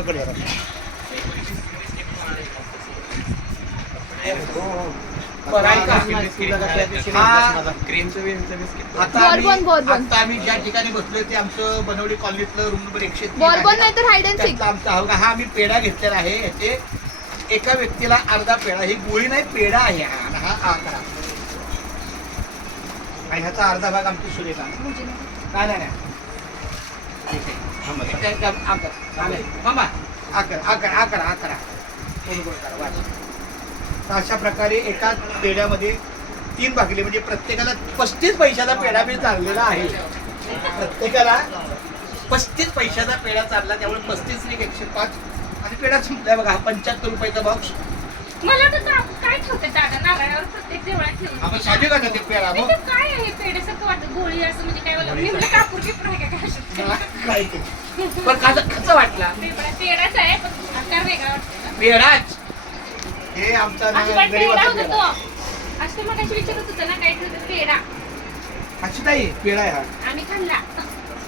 पकड जरा. बरं, ऐका. आता आम्ही ज्या ठिकाणी बसलोय ते आमचं बनवली कॉलनीतलं रूम नंबर 103 बॉर्बन नाही तर हाईड अँड सीक. हा आम्ही पेढा घेतलेला आहे. याचे एका व्यक्तीला अर्धा पेढा, ही गोळी नाही पेढा आहे हा आकडा. आणि ह्याचा अर्धा भाग आमची सुरेखा. नाही अशा प्रकारे एका पेढ्यामध्ये 3 भागले, म्हणजे प्रत्येकाला 35 पैशाचा पेढा मी चाललेला आहे. प्रत्येकाला 35 पैशाचा पेढा चालला, त्यामुळे 35 × 105 आणि पेढा संपलाय बघा. हा 75 रुपयाचा बॉक्स. मला तर काय ठेवते दादा नारळावर प्रत्येक देवळात ठेवून. आपण साधे का ते पेढा मग काय आहे पेढ्यासारखं वाटतं गोळी असं म्हणजे काय बोला मी कापूर की काय ते पण कसं वाटला? पेढाच आहे पण आकार वेगळा वाटतो. पेढाच हे आमचा पेढा होता तो. असं मग विचारत होतं ना काय ठेवतं पेढा. अच्छी ताई पेढा आहे हा. आम्ही खाल्ला.